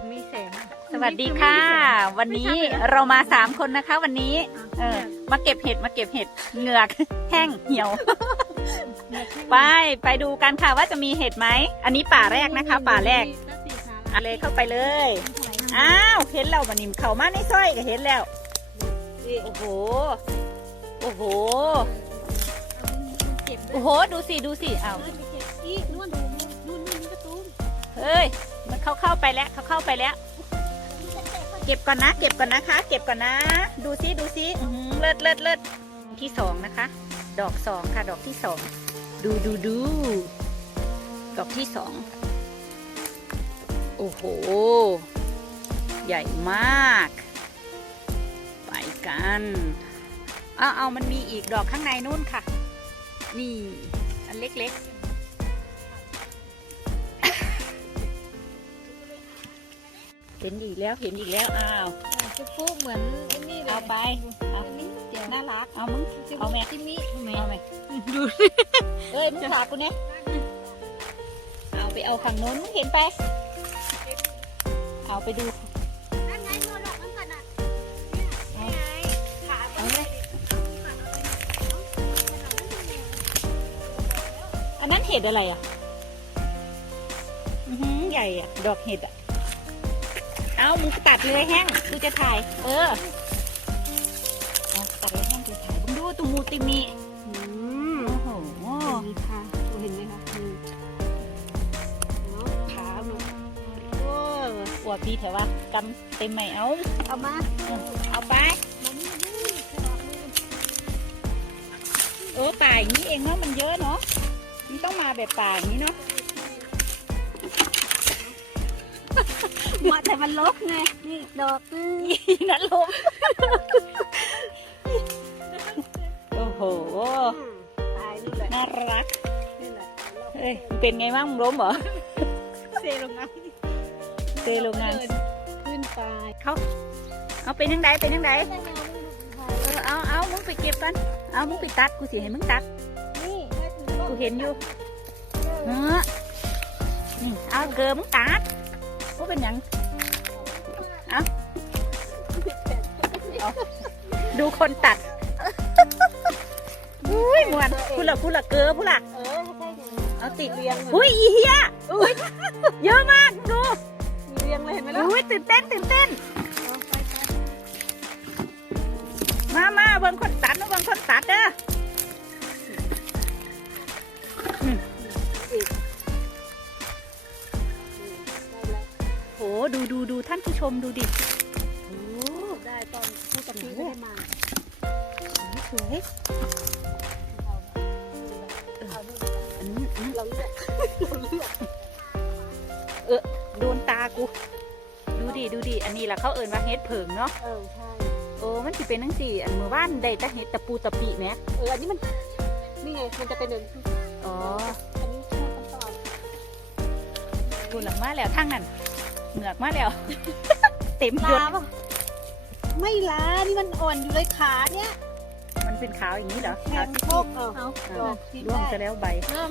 กับมีแสงสวัสดีค่ะ วันนี้เรามาสามคนนะคะ วันนี้ เออ มาเก็บเห็ดมาเก็บเห็ดเหงือกแห้งเหี่ยว ไปไปดูกันค่ะว่าจะมีเห็ดไหมอันนี้ป่าแรกนะคะ ป่าแรกอะเลยเข้าไปเลยอ้าวเห็นแล้วบันิมเขามาในซอยก็เห็นแล้วนี่โอ้โหโอ้โหโอ้โหดูสิดูสิอ้า เฮ้ย มันเข้าเข้าไปแล้ว เขาเข้าไปแล้ว เก็บก่อนนะ เก็บก่อนนะคะ เก็บก่อนนะ ดูซิดูซิอื้อหือเลิศเลิศเลิศที่สองนะคะ ดอกสองค่ะ ดอกที่สอง ดูดูดู ดอกที่สอง โอ้โห ใหญ่มาก ไปกันเอาเอามันมีอีกดอกข้างในนู่นค่ะ นี่ อันเล็กๆ เห็นอีกแล้วเห็นอีกแล้วอ้าวจะฟูเหมือนไอ้นี่เลยเอาไปเอานี่เดี๋ยวน่ารักเอามึงเอาแม่จิมมี่เอาไหมดูเอ้ยมึงฝากกูเนี่ยเอาไปเอาฝั่งโน้นมึงเห็นไปเอาไปดูนั่นไงตัวดอกมันก่อนอะเอานี่ไงขาเอาเลยอันนั้นเห็ดอะไรอะอือหือใหญ่อะดอกเห็ดอะ เอามึงตัดเลยแห้งกูจะถ่าย เออเอาตัดเลยแห้งจะถ่ายมึงดูตุมูติมีอืมโอ้โหนี่ค่ะเห็นไหมคะอืมเนาะขามันโอ้อวดดีเถอะวะกำเต็มไหมเอาเอามาเอาไปมันนี่นี่ขนาดนี้เออป่าอย่างนี้เองเนาะมันเยอะเนาะมันต้องมาแบบป่าอย่างนี้เนาะ มาแต่มันลกไง นี่ดอกนึงนั่นลมโอ้โห ตายนี่แหละน่ารัก นี่แหละเอ้ยเป็นไงบ้างมึงล้มเหรอ เซลงน้เซโรงงานขึ้นไปเขาเอาไปทางใดไปทางใดเออเอาเอามึงไปเก็บกันเอามึงไปตัดกูสิให้มึงตัด นี่กูเห็นอยู่เออนี่เอาเกลือมึงตัด กูเป็นหยังดูคนตัดอุ้ยมวนกูละกูละเกลือกูละเออใช่ไงเอาติดเรียงอุ้ยอีเหี้ยอุ้ยเยอะมากดูมีเรียงเลยเห็นไหมล่ะอุ้ยตื่นเต้นตื่นเต้น มดูดิโอ้ได้ตอนผู้กับพี่ไม่ได้มาสวยอันนี้อันนี้เราเลือกเราเลือกโดนตากู ดูดิดูดิอันนี้ล่ะเขาเอิ้นว่าเฮ็ดเผิงเนาะเออใช่โอ้มันสิเป็นจังซี่อันมือบ้านได้แต่เฮ็ดตะปูตะปีแหมเอออันนี้มันนี่ไงมันจะเป็นหนึ่งอ๋ออันนี้ช่วยกันต่อกูหลังมาแล้วทั้งนั้น เหงือกมาแล้ว เต็มยลาศปะไม่ลานี่มันอ่อนอยู่เลยขาเนี่ยมันเป็นขาวอย่างนี้เหรอแทขาวงที่โคกเอาเอาดอกที่ร่วงได้จะแล้วใบ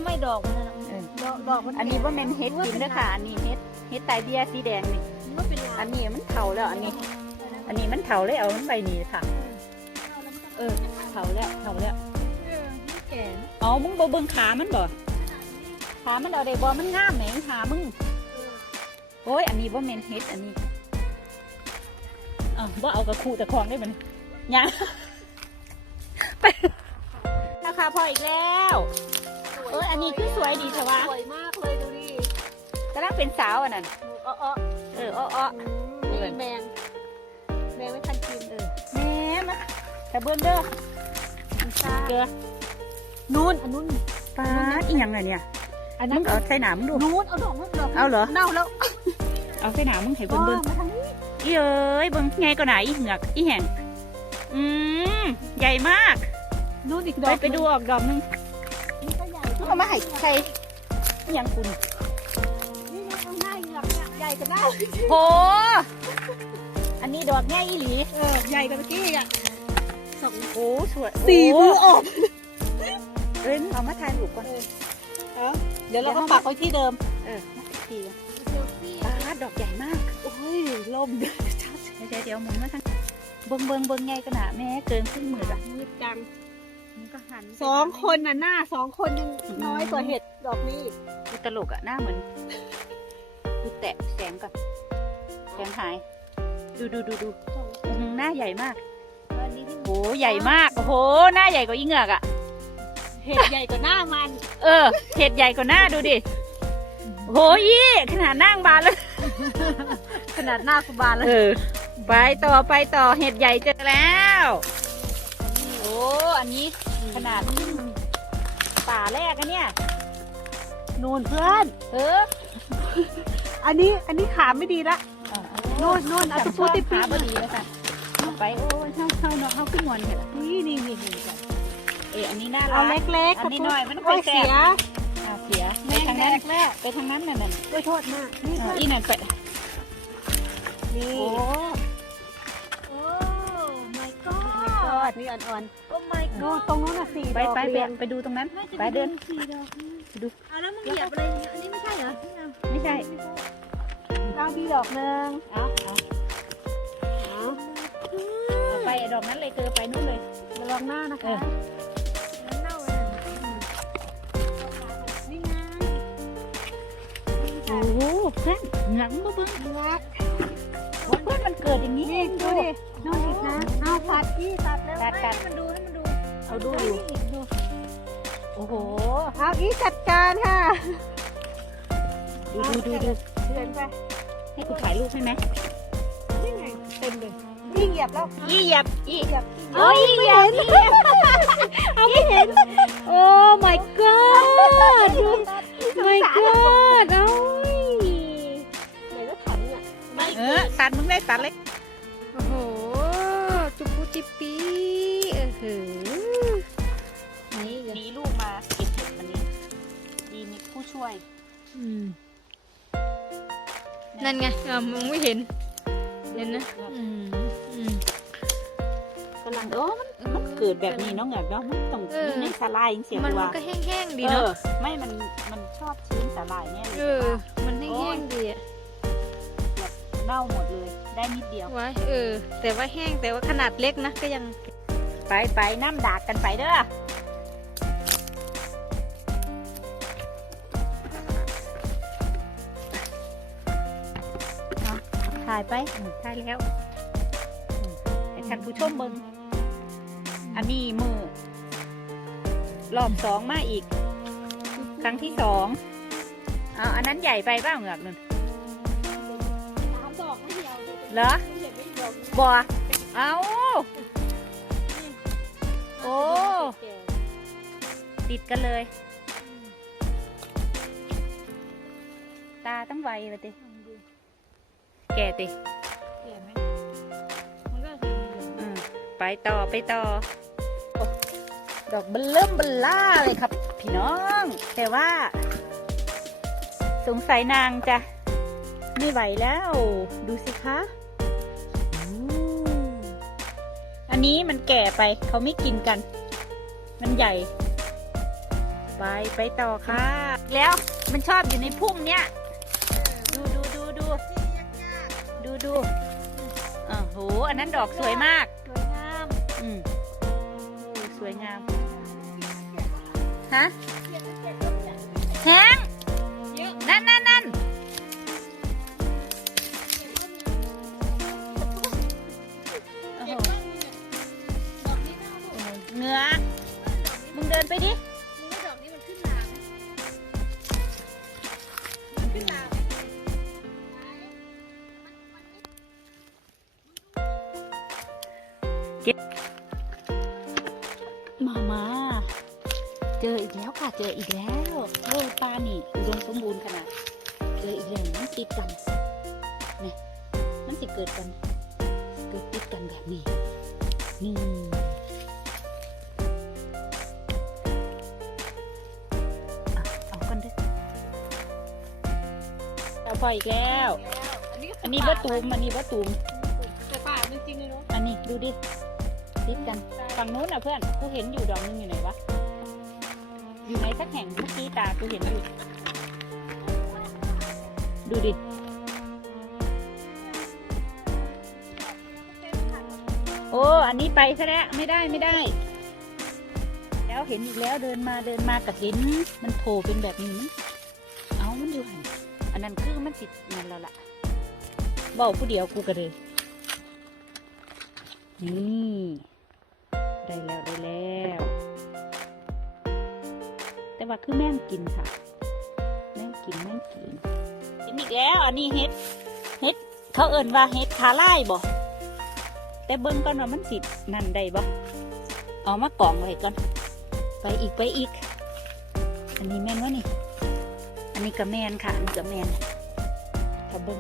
ไม่ดอกมันนะเออ ดอกดอกมันอันนี้ว่าแมนเฮ็ดกินเด้อค่ะอันนี้เฮ็ดเฮ็ดไตเบียสีแดงนี่ มันเป็นลาอันนี้มันเถาแล้วอันนี้ อันนี้มันเถาเลยเอามันใบนี้ค่ะ เออเถาแล้วเถาแล้วแก่อ๋อมึงบ่เบิ่งขามันบ่ขามันเอาได้บ่มันงามไหมขามึง โอ้ย อันนี้ว่าเมนเฮ็ดอันนี้อะว่าเอากระคูแต่คลองได้มันยังไปราคาพออีกแล้วเอออันนี้คือสวยดีแต่ว่าสวยมากเลยดูดิกำลังเป็นสาวอันนั้นอ้ออ้อเอออ้ออ้อนี่แมงแมงไม่ทันกินเออแหม่มาแต่เบิ้ลเด้อเกลือนู่นอันนู้นปลาอีหยังไงเนี่ยอันมึนั้นงเอาใส่หนามมึงดูนู้นเอาดอกนู้นดอกเอาเหรอเน่าแล้ว เอาใส่หนามมึงให้เบิ้งเบิ้งมาทางนี้อีเอ้ยเบิ้งไงก็ไหนอีเหงือกอีแห่งอืมใหญ่มากนู่นอีกดไปอกไปดูออกดอกนึงนี่ก็ใหญ่มึงเอามาให้ใครอีหยังคุณนี่ไงข้างหน้าอีกดอกเนี่ยใหญ่กว่าหน้าโหอันนี้ดอกง่ายอีหลีเออใหญ่กว่าเมื่อกี้อีกอะสองโอ้สวยสี่มือออกเอ้ยมึงเอามาถ่ายรูปก่อนเดี๋ยวเราก็ปักไว้ที่เดิมทีละเซลฟี่ปลา ดอกใหญ่มาก โอ้ยล่มเดี๋ยวเดี๋ยวหมุนมาทางเบิ้งเบิ้งเบิ้งไงกันนะแม่เกินครึ่งหมื่นอะมืดจังมันก็หันสองคนน่ะหน้าสองคนยังน้อยกว่าเห็ดดอกนี้อีกดูตลกอะหน้าเหมือนดูแตะแสงก่อนแสงหาย ดูดูดูดูอื้อหือหน้าใหญ่มากวันนี้ที่โอ้โหใหญ่มากโอ้โหหน้าใหญ่กว่าอีเหงือกอะเห็ดใหญ่กว่าหน้ามัน เออ เห็ดใหญ่กว่าหน้าดูดิโอ้โหอีขนาดนั่งบานแล้ว ขนาดหน้าคุบานแล้วเออไปต่อไปต่อเห็ดใหญ่เจอแล้ว โอ้ อันนี้ขนาดป่าแรกอะเนี่ย นูนเพื่อน เอออันนี้อันนี้ขาไม่ดีละเอาโน่นโน่นเอาตะปูติดปีหากบดีเลยค่ะเอาไปโอ้ยเข้าเข้าเนาะเข้าขึ้นงอนเถอะนี่นี่นี่นี่เอออันนี้น่ารัเอากเล็กๆอันนี้หน่อยมันโอ้ยค่อยแซ่เสีบยอ่าเสียไปแม่ทางแรนั้นกแรกไปทางนั้นน่ะนั่นด้วยโทษมากนี่อ่าเพื่อนอีนั่นไป นี่โอ้โอ้ my god นี่อ่อนๆโอ้ my god นู่นตรงนู้นน่ะสี่ไปดอกไปไปเรียง ไปดูตรงนั้นไปเดิน สี่ดอกดู อะแล้วมึงเหยียบอะไรอันนี้ไม่ใช่เหรอไม่ใช่เอาดีดอกหนึ่งเอาเอาเอาไปดอกนั้นเลยเธอไปนู่นเลย ระวังหน้านะเอคะอเน่าเลยนี่ไงโอ้โหเพื่อนหลังมาเบิ้งรักว่า เพื่อนมันเกิดอย่างนี้นี่ดูดินู่นอีกนะเอาตัดที่ตัดแล้วตัดตัดให้มันดูให้มันดูเอาดูดูดูอีกดูโอ้โหเอาอีจัดการค่ะ ดูดูดูดูเดินไปให้กูถ่ายรูปให้ไหมนี่ไงเต็มเลยนี่เหยียบแล้วอีเหยียบอีเหยียบโอ้ยเหยียบอีเหยียบเอาไม่เห็นโอ้ ดมึงได้ตัดเลย โอ้โห จุปุจิปีเออหือนี่มีลูกมาเก็บเห็ดวันนี้ ดีมีผู้ช่วย อืมนั่นไงอ่ามองไม่เห็น เห็นนะอืมอืม กำลังโอ้มันมันเกิดแบบนี้เน้องเหงือกเนาะมันต้องเอออ ยู่ในสาลายเสียมันว่าก็แห้งๆดีเอเนาะอไม่มันมันชอบชื้นสาลายเนี่ยเลเอยอมันแห้งๆดีอะ เน่าหมดเลย ได้นิดเดียวไว้เออ แต่ว่าแห้งแต่ว่าขนาดเล็กนะก็ยังไปไปน้ำดากกันไปเด้อเอาถ่ายไปอืมถ่ายแล้วอืมให้ท่านผู้ชมเบิงอันนี้มือรอบสองมาอีก ครั้งที่สองเอาอันนั้นใหญ่ไปเปล่าเหงือกนึงสามดอกไม่ เดียวเหรอไม่เห็นไม่เดียวบัวเอาโอ้ติดกันเลย ตาต้องไวเลยติแก่ติเห็นไหมมันก็คืออืมไปต่อไปต่อโอ้ดอกเบลเริ่มเบลล่าเลยครับ พี่น้อง แต่ว่า สงสัยนางจะไม่ไหวแล้ว ดูสิคะ นนี้มันแก่ไปเขาไม่กินกัน มันใหญ่ ไปไปต่อค่ะ แล้วมันชอบอยู่ในพุ่มเนี้ยดูดูดูดูดูดูอ่าโหอันนั้นดอกสวยมากสวยงามอืมโอ้สวยงามฮะแฮงเยอะนั่นนั่นนั่น ดินไปดิมึงว่าดอกนี้มันขึ้นลาไหมขึ้นลาไหมมามา เจออีกแล้วค่ะ เจออีกแล้วโอ้ปลานี่อุดมสมบูรณ์ขนาด เจออีกแล้วมันติดกันนี่มันสิเกิดกัน เกิดติดกันแบบนี้นี่ เอาพออีกแล้ว อันนี้บะตูมอันนี้บะตูมแต่ป่าจริงๆเลยเนาะอันนี้ดูดิติดกันฝั่งนู้นน่ะเพื่อนกูเห็นอยู่ดอกนึงอยู่ไหนวะอยู่ไหนสักแห่งเมื่อกี้ตากูเห็นอยู่ดูดิอ้อันนี้ไปซะแล้วไม่ได้ไม่ได้ แล้วเห็นอีกแล้วเดินมาเดินมากับเห็นมันโผล่เป็นแบบนี้ นอันนั้นคือมันติดนั่นแล้วล่ะเบาผู้เดียวกูก็เลยนี่ได้แล้วได้แล้ว แต่ว่าคือแม่งกินค่ะ แม่งกินแม่งกินเห็นอีกแล้ว อันนี้เฮ็ดเฮ็ดเขาเอิ่นว่าเฮ็ดคาไล่บ่แต่เบิ่งก่อนว่ามันสินั่นได้บ่เอามากองไว้ก่อน ไปอีกไปอีก อันนี้แม่นวะนี่ อันนี้กระแมนค่ะ อันนี้กระแมนถ้าเบิ้ง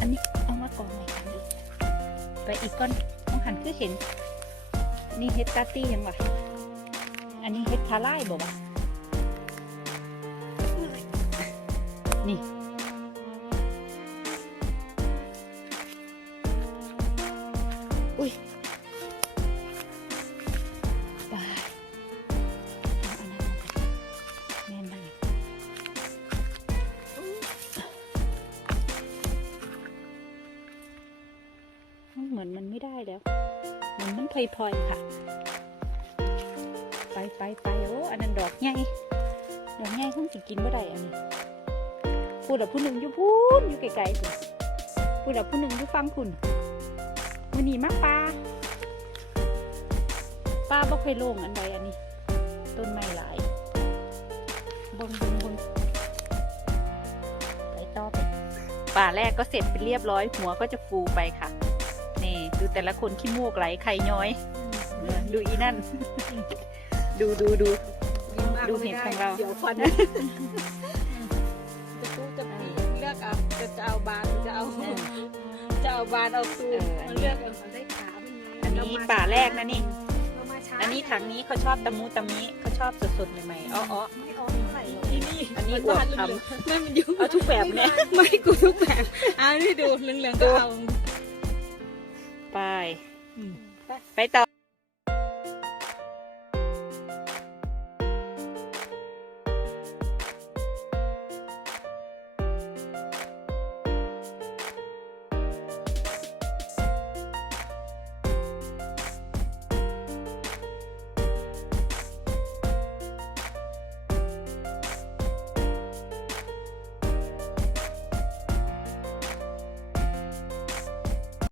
อันนี้เอามากองไว้กันอีกไปอีกก้อนต้องหันคือเห็น นี่เฮ็ดตาตี้ยังวะอันนี้เฮ็ดคาไล่บอกว่า แล้วมือนมันพลอยๆค่ะ ไปไปไปโอ้อันนั้นดอกใหญ่ดอกใหญ่คงจะกินไม่ได้อันนี้พูดแบบผู้หนึ่งอยู่พูนอยู่ไกลๆพุ่นพูดแบบผู้หนึ่งอยู่ฟังคุณมันนี่มาปลาปลาบ่เคยลงอันใดอันนี้ ต้นไม้หลายบนบนบนไปต่อไปป่าแรกก็เสร็จเป็นเรียบร้อยหัวก็จะฟูไปค่ะ ดูแต่ละคนขี้มูกไหลไข่ย้อย ดูอีนั่น ดูดูดู ดูเห็นของเรา เดี๋ยวฟัน จะตู้จะปีเลือกเอาจะจะเอาบานจะเอาเออจะเอาบานเอาตูเอออันนี้เลือกเอาเขาได้ขาเป็นไงอันนี้ป่าแรกนะนี่เรามาช้าอันนี้ถังนี้เขาชอบตะมูตะมิเขาชอบสดๆใหม่ๆอ้ออ้อไม่ออกเท่าไหร่หรอกที่นี่อันนี้มับานอวดทำเหลืองๆนั่นมันอยู่เอาทุกแบบเนี่ยไม่กูทุกแบบอ่านี่ดูเหลืองๆก็เอา ไปอืมไปต่อ